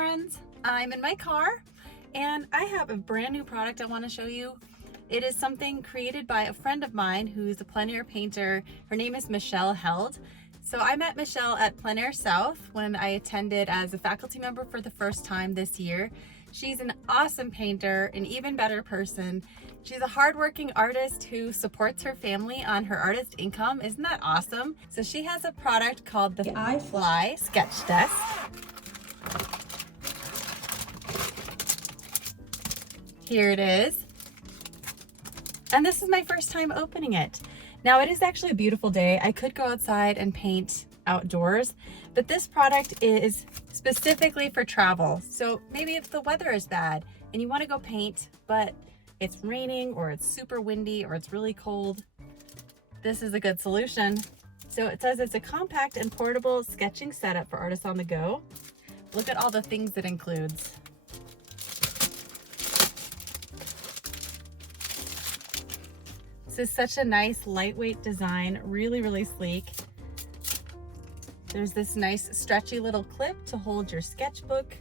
friends. I'm in my car and I have a brand new product I want to show you. It is something created by a friend of mine who's a plein air painter. Her name is Michelle Held. So I met Michelle at Plein Air South when I attended as a faculty member for the first time this year. She's an awesome painter, an even better person. She's a hardworking artist who supports her family on her artist income. Isn't that awesome? So she has a product called the IFLY sketch desk. Here it is. And this is my first time opening it. Now it is actually a beautiful day. I could go outside and paint outdoors, but this product is specifically for travel. So maybe if the weather is bad and you want to go paint, but it's raining or it's super windy or it's really cold, this is a good solution. So it says it's a compact and portable sketching setup for artists on the go. Look at all the things it includes. This is such a nice lightweight design, really sleek. There's this nice stretchy little clip to hold your sketchbook.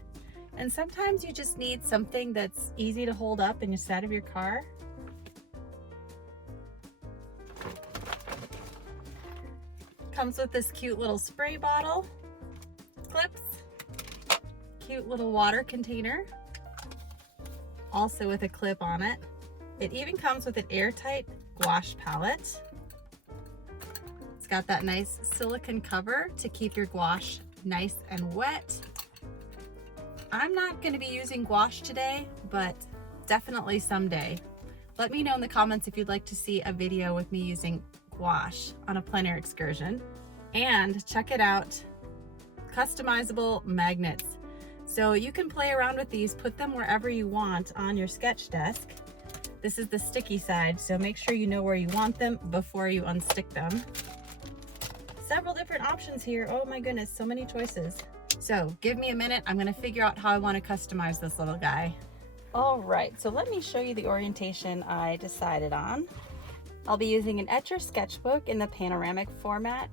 And sometimes you just need something that's easy to hold up in the side of your car. Comes with this cute little spray bottle, clips, cute little water container, also with a clip on it. It even comes with an airtight gouache palette. It's got that nice silicone cover to keep your gouache nice and wet. I'm not going to be using gouache today, but definitely someday. Let me know in the comments if you'd like to see a video with me using gouache on a plein air excursion. And check it out, customizable magnets. So you can play around with these, put them wherever you want on your sketch desk. This is the sticky side, so make sure you know where you want them before you unstick them. Several different options here. Oh my goodness, so many choices. So give me a minute. I'm gonna figure out how I want to customize this little guy. All right, so let me show you the orientation I decided on. I'll be using an etcher sketchbook in the panoramic format.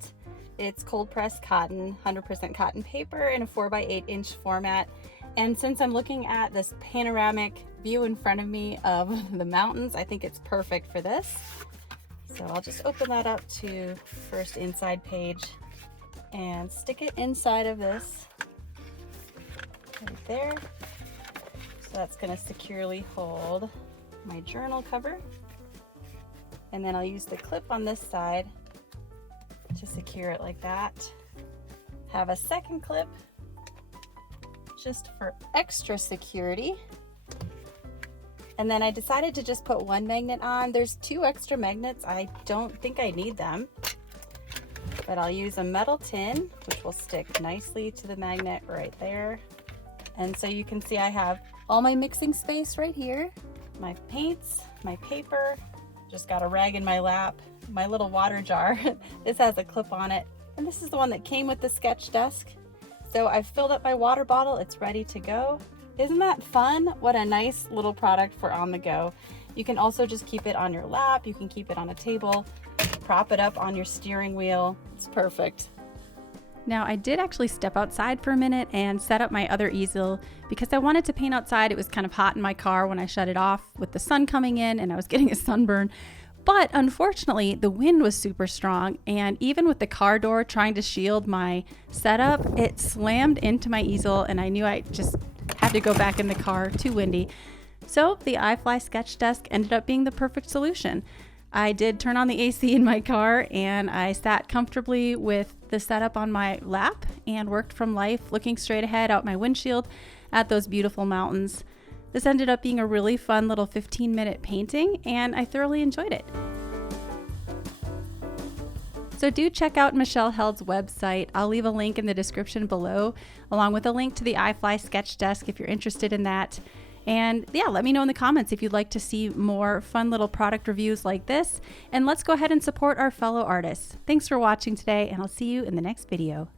It's cold pressed cotton, 100% cotton paper in a 4x8 inch format. And since I'm looking at this panoramic view in front of me of the mountains, I think it's perfect for this. So I'll just open that up to first inside page and stick it inside of this right there. So that's going to securely hold my journal cover. And then I'll use the clip on this side to secure it like that. Have a second clip just for extra security. And then I decided to just put one magnet on. There's two extra magnets. I don't think I need them, but I'll use a metal tin, which will stick nicely to the magnet right there. And so you can see I have all my mixing space right here, my paints, my paper, just got a rag in my lap, my little water jar. This has a clip on it. And this is the one that came with the sketch desk. So I've filled up my water bottle, it's ready to go. Isn't that fun? What a nice little product for on the go. You can also just keep it on your lap, you can keep it on a table, prop it up on your steering wheel. It's perfect. Now I did actually step outside for a minute and set up my other easel because I wanted to paint outside. It was kind of hot in my car when I shut it off with the sun coming in and I was getting a sunburn. But unfortunately, the wind was super strong, and even with the car door trying to shield my setup, it slammed into my easel and I knew I just had to go back in the car, too windy. So the IFLY sketch desk ended up being the perfect solution. I did turn on the AC in my car and I sat comfortably with the setup on my lap and worked from life, looking straight ahead out my windshield at those beautiful mountains. This ended up being a really fun little 15-minute painting, and I thoroughly enjoyed it. So do check out Michelle Held's website. I'll leave a link in the description below, along with a link to the IFLY sketch desk if you're interested in that. And yeah, let me know in the comments if you'd like to see more fun little product reviews like this. And let's go ahead and support our fellow artists. Thanks for watching today, and I'll see you in the next video.